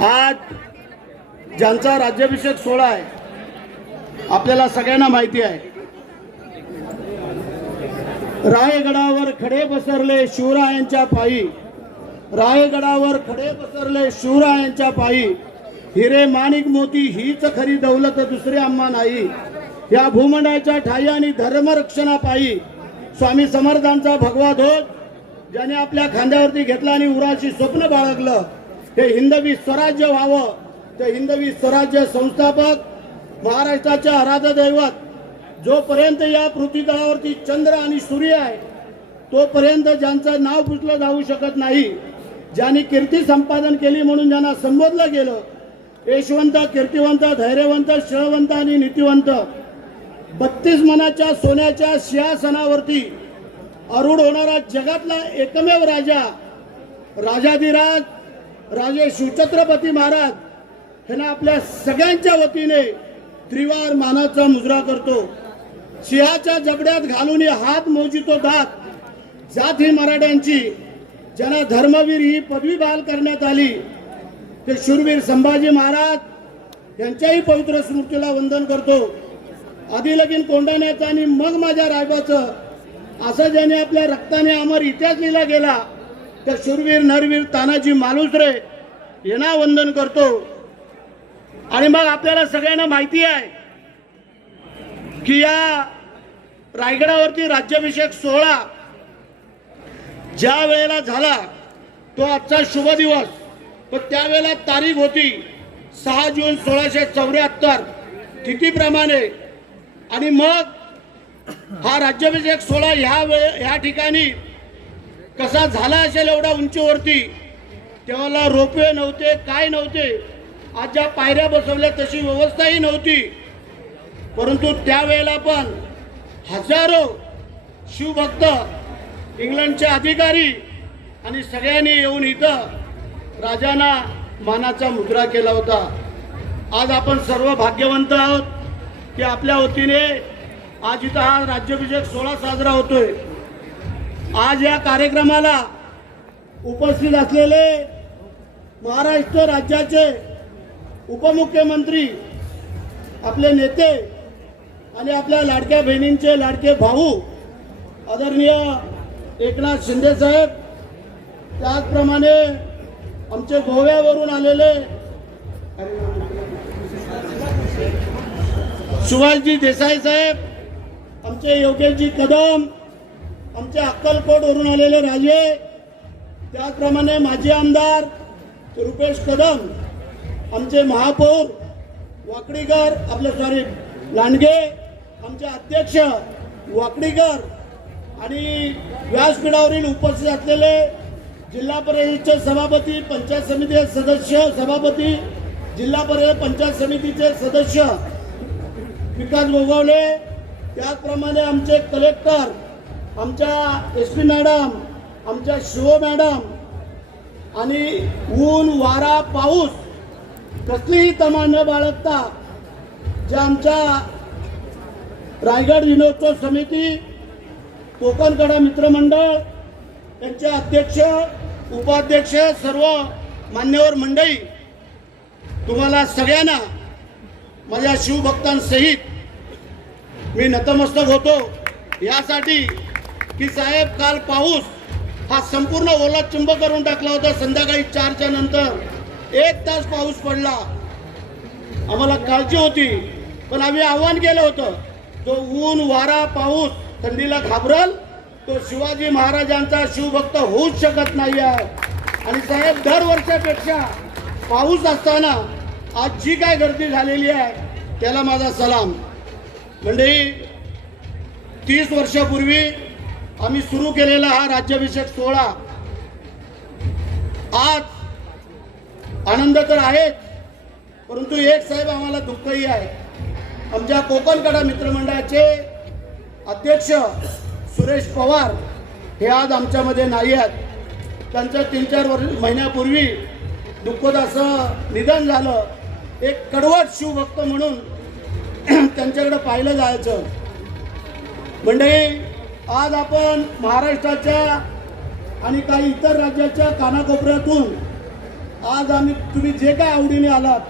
आज ज्यांचा राज्याभिषेक सोहळा आहे आपल्याला सगळ्यांना माहिती आहे। रायगडावर खडे पसरले शिवरायांच्या पायी, रायगडावर खडे पसरले शिवरायांच्या पायी, हिरे माणिक मोती हीच खरी दौलत दुसरी आम्हा नाही। या भूमंडळाच्या ठाई आणि धर्मरक्षणापायी स्वामी समर्थांचा भगवा ध्वज ज्याने आपल्या खांद्यावरती घेतला आणि उराशी स्वप्न बाळगलं, हे हिंदवी स्वराज्य व्हावं, ते हिंदवी स्वराज्य संस्थापक महाराष्ट्राचे आराध्य दैवत जोपर्यंत या पृथ्वी तळावरती चंद्र आणि सूर्य आहे तोपर्यंत ज्यांचं नाव पुसलं जाऊ शकत नाही, ज्यांनी कीर्ती संपादन केली म्हणून ज्यांना संबोधलं गेलं, यशवंत, कीर्तिवंत, धैर्यवंत, शळवंत आणि नीतिवंत, 32 मनाच्या सोन्याच्या सिंहासनावरती आरूढ होणारा जगातला एकमेव राजा, राजाधिराज राजे शिवछत्रपती महाराज यांना आपल्या सगळ्यांच्या वतीने त्रिवार मानाचा मुजरा करतो। सिंहाच्या जबड्यात घालून हात मोजितो दात, जात ही मराठ्यांची, ज्यांना धर्मवीर ही पदवी बहाल करण्यात आली ते शूरवीर संभाजी महाराज यांच्याही पवित्र स्मृतीला वंदन करतो। आधी लगीन कोंढाण्याचं आणि मग माझ्या रायबाचं असं ज्याने आपल्या रक्ताने अमर इतिहास लिहिला गेला त्या शूरवीर नरवीर तानाजी मालुसरे यांना वंदन करतो। आणि मग आपल्याला सगळ्यांना माहिती आहे की या रायगडावरती राज्याभिषेक सोहळा ज्या वेळेला झाला तो आजचा शुभ दिवस, पण त्यावेळेला तारीख होती 6 जून 1674 तिथीप्रमाणे। आणि मग हा राज्याभिषेक सोहळा ह्या ठिकाणी कसा झाला असेल एवढा उंचीवरती, तेव्हा रोपवे नव्हते, काय नव्हते, आज ज्या पायऱ्या बसवल्या तशी व्यवस्थाही नव्हती, परंतु त्यावेळेला पण हजारो शिवभक्त, इंग्लंडचे अधिकारी आणि सगळ्यांनी येऊन इथं राजांना मानाचा मुजरा केला होता। आज आपण सर्व भाग्यवंत आहोत की आपल्या वतीने आज इथं हा राज्याभिषेक सोहळा साजरा होतोय। आज या कार्यक्रमाला उपस्थित असलेले महाराष्ट्र राज्याचे उपमुख्यमंत्री, आपले नेते आणि आपल्या लाडक्या बहिणींचे लाडके भाऊ आदरणीय एकनाथ शिंदे साहेब, त्याचप्रमाणे आमचे गोव्यावरून आलेले सुभाषजी देसाई साहेब, आमचे योगेशजी कदम, आमचे अक्कलकोटवरून आलेले राजे, त्याचप्रमाणे माजी आमदार रुपेश कदम, आमचे महापौर वाकडीकर, आपले लांडगे, आमचे अध्यक्ष वाकडीकर आणि व्यासपीठावरील उपस्थित असलेले जिल्हा परिषदेचे सभापती, पंचायत समितीचे सदस्य, सभापती, जिल्हा परिषद पंचायत समितीचे सदस्य विकास गोगावले, त्याचप्रमाणे आमचे कलेक्टर, आमच्या SP मॅडम, आमच्या शिव मॅडम, आणि ऊन वारा पाऊस कसलीही तमा न बाळगता जे आमच्या रायगड विनोत्सव समिती, कोकणकडा मित्रमंडळ यांचे अध्यक्ष, उपाध्यक्ष, सर्व मान्यवर मंडळी, तुम्हाला सगळ्यांना माझ्या शिवभक्तांसहित मी नतमस्तक होतो यासाठी की साहेब, काल पाऊस हा संपूर्ण ओला चिंब करून टाकला होता। संध्याकाळी 4च्या नंतर 1 तास पाऊस पडला, आम्हाला काळजी होती, पण आम्ही आव्हान केलं होतं, जो ऊन वारा पाऊस थंडीला घाबरल तो शिवाजी महाराजांचा शिवभक्त होऊच शकत नाही आहे। आणि साहेब, दरवर्षापेक्षा पाऊस असताना आज जी काय गर्दी झालेली आहे त्याला माझा सलाम। मंडळी, 30 वर्षापूर्वी आम्ही सुरू केलेला हा राज्याभिषेक सोहळा आज आनंद तर आहेच, परंतु एक साहेब आम्हाला दुःखही आहे। आमच्या कोकणकडा मित्रमंडळाचे अध्यक्ष सुरेश पवार हे आज आमच्यामध्ये नाही आहेत। त्यांचं 3-4 महिन्यापूर्वी दुःखद असं निधन झालं। एक कडवट शिवभक्त म्हणून त्यांच्याकडे पाहिलं जायचं। मंडळी, आज आपण महाराष्ट्राच्या आणि काही इतर राज्याच्या कानाकोपऱ्यातून आज आम्ही तुम्ही जे काय आवडीने आलात,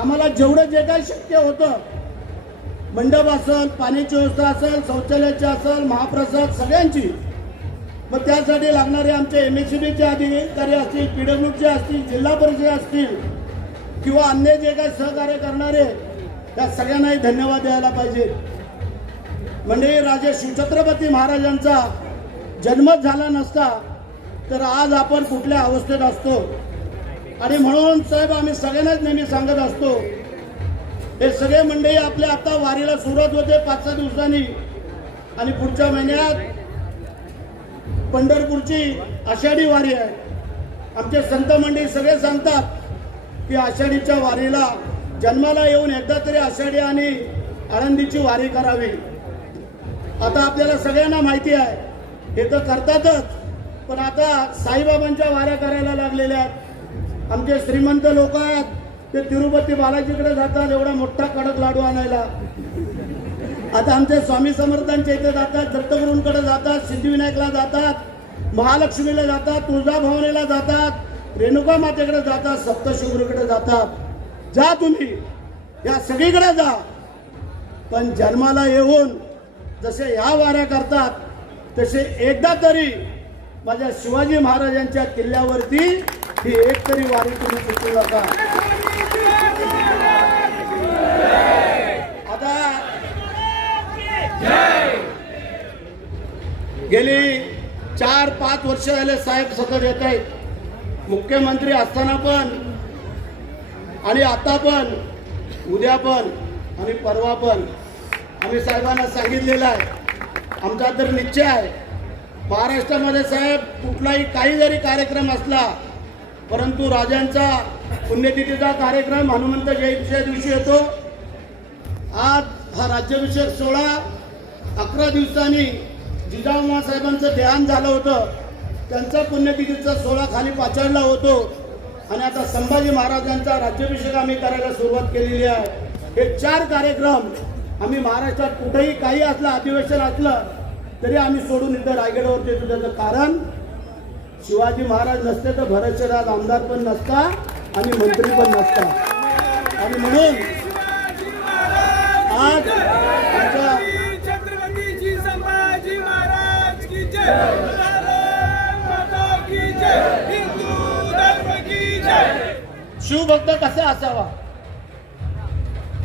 आम्हाला जेवढं जे काय शक्य होतं, मंडप असेल, पाण्याची व्यवस्था असेल, शौचालयाची असेल, महाप्रसाद सगळ्यांची, मग त्यासाठी लागणारे आमचे MSCBचे अधिकारी असतील, PWDचे असतील, जिल्हा परिषद असतील किंवा अन्य जे काही सहकार्य करणारे, त्या सगळ्यांनाही धन्यवाद द्यायला पाहिजे. म्हणजे राजे शिवछत्रपती महाराजांचा जन्मच झाला नसता तर आज आपण कुठल्या अवस्थेत असतो. आणि म्हणून साहेब आम्ही सगळ्यांनाच नेहमी सांगत असतो, हे सगळे मंडळी आपल्या आता वारीला सुरुवात होते 5-6 दिवसांनी, आणि पुढच्या महिन्यात पंढरपूरची आषाढी वारी आहे. आमचे संत मंडळी सगळे सांगतात की आषाढीच्या वारीला जन्माला येऊन एकदा तरी आषाढी आणि आळंदीची वारी करावी. आता आपल्याला सगळ्यांना माहिती आहे, हे तर करतातच, पण आता साईबाबांच्या वाऱ्या करायला लागलेल्या आहेत. आमचे श्रीमंत लोक आहेत, ते तिरुपती बालाजीकडे जातात एवढा मोठा कडक लाडू आणायला. आता आमचे स्वामी समर्थांच्या इथे जातात, दत्तगुरूंकडे जातात, सिद्धिविनायकला जातात, महालक्ष्मीला जातात, तुळजाभवानीला जातात, रेणुका मातेकडे जातात, सप्तशृंगीकडे जातात. जा तुम्ही, या सगळीकडे जा, पण जन्माला येऊन जसे ह्या वाऱ्या करतात तसे एकदा तरी माझ्या शिवाजी महाराजांच्या किल्ल्यावरती ही एक तरी वारी तुम्ही चुकू नका. आता गेली 4-5 वर्ष झाले साहेब सतत येत आहेत, मुख्यमंत्री असताना पण आणि आता पण, उद्या पण आणि परवा पण. आम्ही साहेबांना सांगितलेलं आहे, आमचा तर निश्चय आहे, महाराष्ट्रामध्ये साहेब कुठलाही काही जरी कार्यक्रम असला, परंतु राजांचा पुण्यतिथीचा कार्यक्रम हनुमंत जयंतीच्या दिवशी येतो. आज हा राज्याभिषेक सोहळा 11 दिवसांनी जिजाऊ साहेबांचं देहांत झालं होतं, त्यांचा पुण्यतिथीचा सोहळा खाली पाचाडला होतो. आणि आता संभाजी महाराजांचा राज्याभिषेक आम्ही करायला सुरुवात केलेली आहे. हे 4 कार्यक्रम आम्ही महाराष्ट्रात कुठेही काही असलं, अधिवेशन असलं तरी आम्ही सोडून इथं रायगडावरती येतो. त्याचं कारण शिवाजी महाराज नसते तर भरतशेराज आमदार पण नसता आणि मंत्री पण नसता. आणि म्हणून आज छत्रपती संभाजी महाराज की जय, माता की जय, हिंदू धर्म की जय. शिवभक्त कसा असावा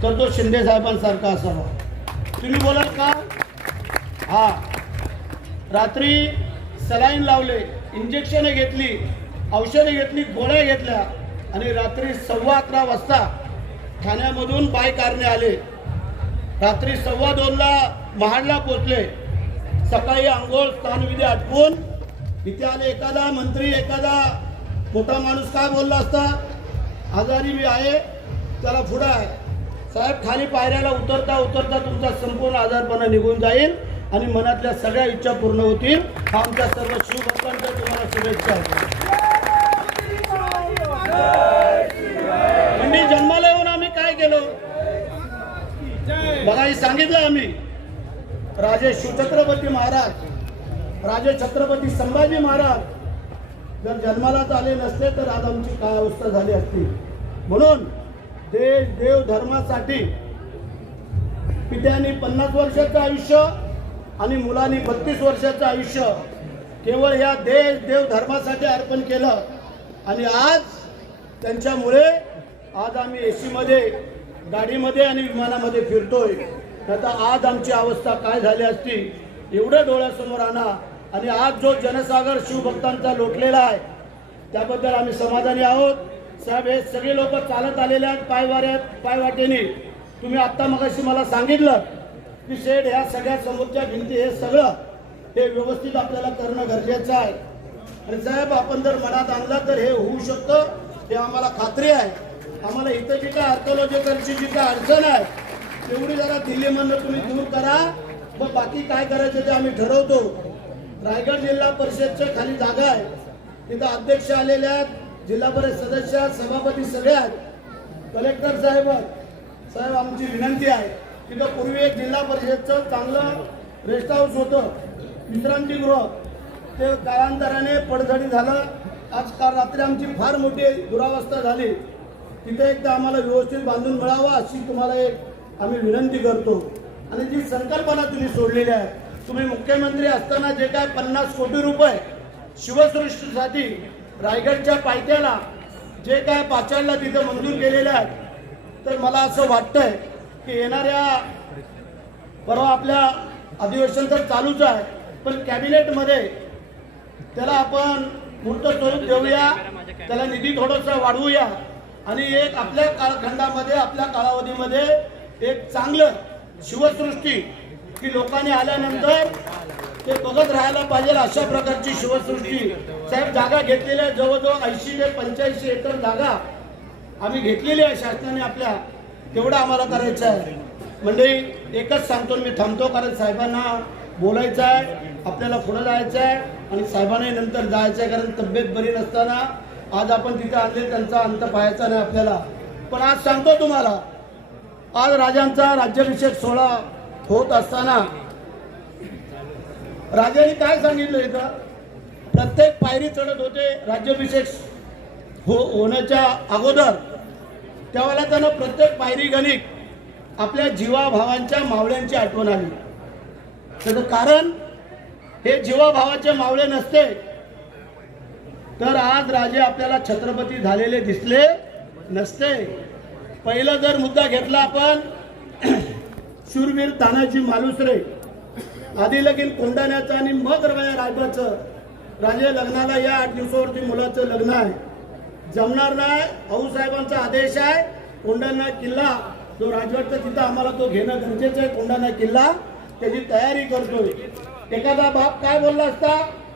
तर तो शिंदे साहेबांसारखा असावा. तुम्ही बोलाल का? हा, रात्री सलाईन लावले, इंजेक्शन घेतली, औषधे घेतली, गोळ्या घेतल्या आणि रात्री 11:15 वाजता ठाण्यामधून बाय कारने आले. रात्री 2:15ला महाडला पोचले. सकाळी आंघोळ स्नानविधी आटपून इथे आले. एखादा मंत्री, एखादा मोठा माणूस काय बोलला असता, आजारी मी आहे, त्याला पुढं आहे. साहेब खाली पायऱ्याला उतरता उतरता तुमचा संपूर्ण आजारपणा निघून जाईल आणि मनातल्या सगळ्या इच्छा पूर्ण होतील. हा आमच्या सर्व शिवभक्तांच्या तुम्हाला शुभेच्छा आहेत. म्हणजे जन्माला येऊन आम्ही काय केलो बघा, हे सांगितलं आम्ही. राजे शिवछत्रपती महाराज, राजे छत्रपती संभाजी महाराज जर जन्मालाच आले नसते तर आज आमची काय अवस्था झाली असती. म्हणून देश देव धर्मासाठी पित्यांनी 50 वर्षाचं आयुष्य आणि मुलांनी 32 वर्षाचं आयुष्य केवळ या देश देव धर्मासाठी अर्पण केलं. आणि आज त्यांच्यामुळे आज आम्ही AC मध्ये, गाडीमध्ये आणि विमानामध्ये फिरतोय. आता आज आमची अवस्था काय झाली असती एवढं डोळ्यासमोर आणा. आणि आज जो जनसागर शिवभक्तांचा लोटलेला आहे त्याबद्दल आम्ही समाधानी आहोत. साहेब हे सगळे लोक चालत आलेले आहेत, पायवाटेने. तुम्ही आत्ता मगाशी मला सांगितलं की शेड ह्या सगळ्या समोरच्या भिंती, हे सगळं हे व्यवस्थित आपल्याला करणं गरजेचं आहे. आणि साहेब आपण जर मनात आणलं तर हे होऊ शकतं, हे आम्हाला खात्री आहे. आम्हाला इथं जी काय आर्कोलॉजिकलची जी काय अडचण आहे तेवढी जरा दिल्लीमधनं तुम्ही दूर करा, मग बाकी काय करायचं ते आम्ही ठरवतो. रायगड जिल्हा परिषदच्या खाली जागा आहे, तिथं अध्यक्ष आलेले आहेत, जिल्हा परिषद सदस्य, सभापती सगळे आहेत, कलेक्टर साहेब आमची विनंती आहे, तिथं पूर्वी एक जिल्हा परिषदचं चांगलं रेस्ट हाऊस होतं, विश्रांतीगृह, ते कालांतराने पडझडी झालं आज काल रात्री आमची फार मोठी दुरावस्था झाली. तिथे एकदा आम्हाला व्यवस्थित बांधून मिळावं अशी तुम्हाला एक आम्ही विनंती करतो. आणि जी संकल्पना तुम्ही सोडलेली आहे, तुम्ही मुख्यमंत्री असताना जे काय 50 कोटी रुपये शिवसृष्टीसाठी रायगडच्या पायथ्याला जे काय पाचाडला तिथे मंजूर केलेले आहेत, तर मला असं वाटतंय की येणाऱ्या परवा आपल्या अधिवेशन तर चालूच आहे, पण कॅबिनेटमध्ये त्याला आपण मूर्त स्वरूप देऊया, त्याला निधी थोडासा वाढवूया आणि एक आपल्या कालखंडामध्ये आपल्या कालावधीमध्ये एक चांगलं शिवसृष्टी की लोकांनी आल्यानंतर ते बघत राहायला पाहिजे अशा प्रकारची शिवसृष्टी. साहेब जागा घेतलेल्या जवळजवळ 80 ते 85 एकर जागा आम्ही घेतलेली आहे शासनाने आपल्या, तेवढं आम्हाला करायचं आहे. मंडळी एकच सांगतो, मी थांबतो कारण साहेबांना बोलायचं आहे, आपल्याला पुढे जायचं आहे आणि साहेबांना नंतर जायचं आहे कारण तब्येत बरी नसताना आज आपण तिथे आणले, त्यांचा अंत पाहायचा नाही आपल्याला. पण आज सांगतो तुम्हाला, आज राजांचा राज्याभिषेक सोहळा होत असताना राजांनी काय सांगितलं इथं, प्रत्येक पायरी चढत होते राज्याभिषेक होण्याच्या अगोदर, त्यावेळेला त्यांना प्रत्येक पायरी गणिक आपल्या जीवाभावांच्या मावळ्यांची आठवण आली. त्याचं कारण हे जीवाभावाचे मावळे नसते तर आज राजे आपल्याला छत्रपती झालेले दिसले नसते. पहिला जर मुद्दा घेतला आपण शूरवीर तानाजी मालुसरे, आधी लगीन कोंडाण्याचं आणि मग रायबाचं. राजे लग्नाला या 8 दिवसावरती मुलाचं लग्न आहे, जमणार नाही, भाऊसाहेबांचा आदेश आहे. कोंढाणा किल्ला जो राजवाडचा तिथं आम्हाला तो घेणं गरजेचं आहे. कोंढाणा किल्ला त्याची तयारी करतोय. एखादा बाप काय बोलला असता,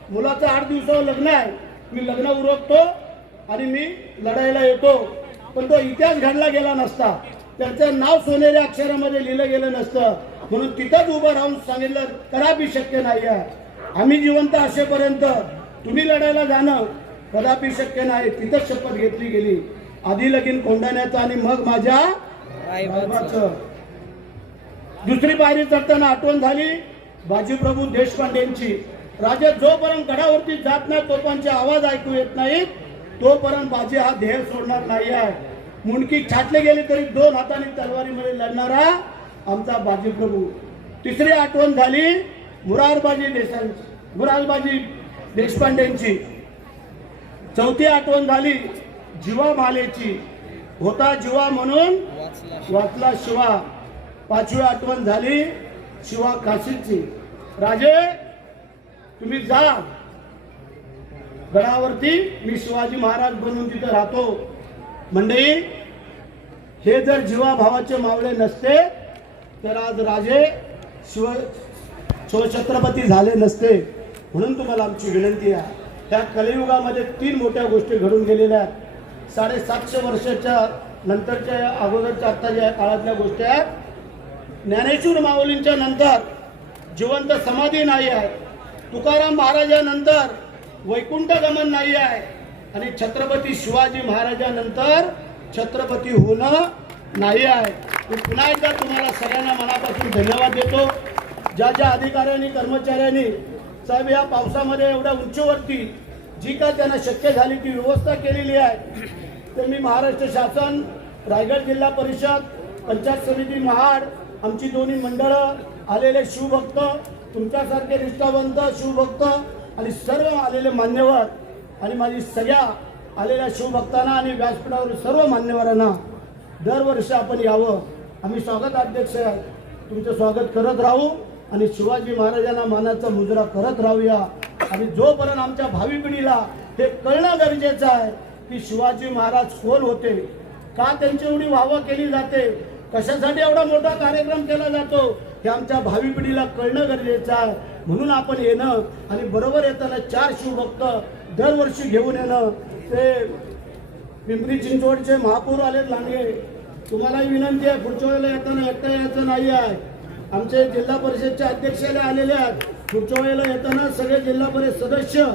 मुलाचं 8 दिवसावर लग्न आहे, मी लग्न उरकतो आणि मी लढायला येतो, पण तो इतिहास घडला गेला नसता, त्यांचं नाव सोनेऱ्या अक्षरामध्ये लिहिलं गेलं नसतं. म्हणून तिथंच उभं राहून सांगितलं कदापि शक्य नाही आहे, आम्ही जिवंत असेपर्यंत तुम्ही लढायला जाणं कदापि शक्य नाही. तिथंच शपथ घेतली गेली, आधी लगीन कोंढाण्याचं आणि मग माझ्या रायबाचं. दुसरी पायरी चढताना आठवण झाली बाजीप्रभू देशपांडेंची. राजा जोपर्यंत गडावरती जात नाही, तोपर्यंत आवाज ऐकू येत नाहीत, तोपर्यंत बाजी हा ध्येय सोडणार नाही आहे. मुंडकी छाटले गेले तरी 2 हाताने तलवारीमध्ये लढणारा आमचा बाजीप्रभू. तिसरी आठवण झाली मुरारबाजी देशपांडेंची. चौथी आठवण झाली जीवा मालेची, होता जीवा म्हणून वाचला शिवा. 5वी आठवण झाली शिवा काशीची. राजे तुम्ही जा गडावरती, मी शिवाजी महाराज बनून तिथे राहतो. मंडळी हे जर जीवा भावाचे मावळे नसते तर आज राजे शिवछत्रपती झाले नसते. म्हणून तुम्हाला आमची विनंती आहे, त्या कलियुगामध्ये 3 मोठ्या गोष्टी घडून गेलेल्या आहेत. 750 वर्षाच्या नंतरच्या अगोदरच्या आत्ताच्या काळातल्या गोष्टी आहेत. ज्ञानेश्वर माऊलींच्या नंतर जिवंत समाधी नाही आहे, तुकाराम महाराजांनंतर वैकुंठ गमन नाही आहे आणि छत्रपती शिवाजी महाराजांनंतर छत्रपती होणं नाही आहे. मी पुन्हा एकदा तुम्हाला सगळ्यांना मनापासून धन्यवाद देतो. ज्या ज्या अधिकाऱ्यांनी कर्मचाऱ्यांनी साहेब या पावसामध्ये एवढ्या उंचीवरती जी काय त्यांना शक्य झाली ती व्यवस्था केलेली आहे, तर मी महाराष्ट्र शासन, रायगड जिल्हा परिषद, पंचायत समिती महाड, आमची दोन्ही मंडळं, आलेले शिवभक्त, तुमच्यासारखे निष्ठावंत शिवभक्त आणि सर्व आलेले मान्यवर आणि माझी सगळ्या आलेल्या शिवभक्तांना आणि व्यासपीठावर सर्व मान्यवरांना दरवर्षी आपण यावं. आम्ही स्वागताध्यक्ष आहे, तुमचं स्वागत करत राहू आणि शिवाजी महाराजांना मानाचा मुजरा करत राहूया. आणि जोपर्यंत आमच्या भावी पिढीला हे कळणं गरजेचं आहे की शिवाजी महाराज कोण होते, का त्यांची एवढी वाहवा केली जाते, कशासाठी एवढा मोठा कार्यक्रम केला जातो, हे आमच्या भावी पिढीला कळणं गरजेचं आहे. म्हणून आपण येणं आणि बरोबर येताना 4 शिवभक्त दरवर्षी घेऊन येणं. ते पिंपरी चिंचवडचे महापौर आले लांडगे, तुम्हालाही विनंती आहे, पुढच्या वेळेला येताना एकटं यायचं नाही आहे. आमचे जिल्हा परिषदचे अध्यक्षालय आलेले आहेत, पुढच्या वेळेला येताना सगळे जिल्हा परिषद सदस्य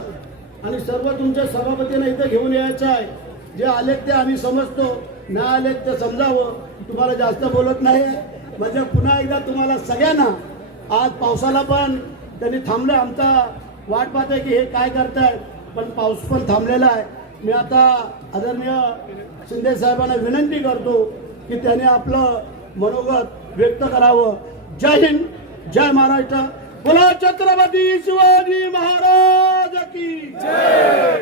आणि सर्व तुमच्या सभापतींना इथं घेऊन यायचं आहे. जे आलेत ते आम्ही समजतो, नाही आलेत ते समजावं. तुम्हाला जास्त बोलत नाही म्हणजे पुन्हा एकदा तुम्हाला सगळ्यांना, आज पावसाला पण त्यांनी थांबलं, आमचा वाट पाहत आहे की हे काय करतायत. पण पाऊस पण थांबलेला आहे. मी आता आदरणीय शिंदे साहेबांना विनंती करतो की त्याने आपलं मनोगत व्यक्त करावं. जय हिंद, जय महाराष्ट्र. बोला छत्रपती शिवाजी महाराज की जय.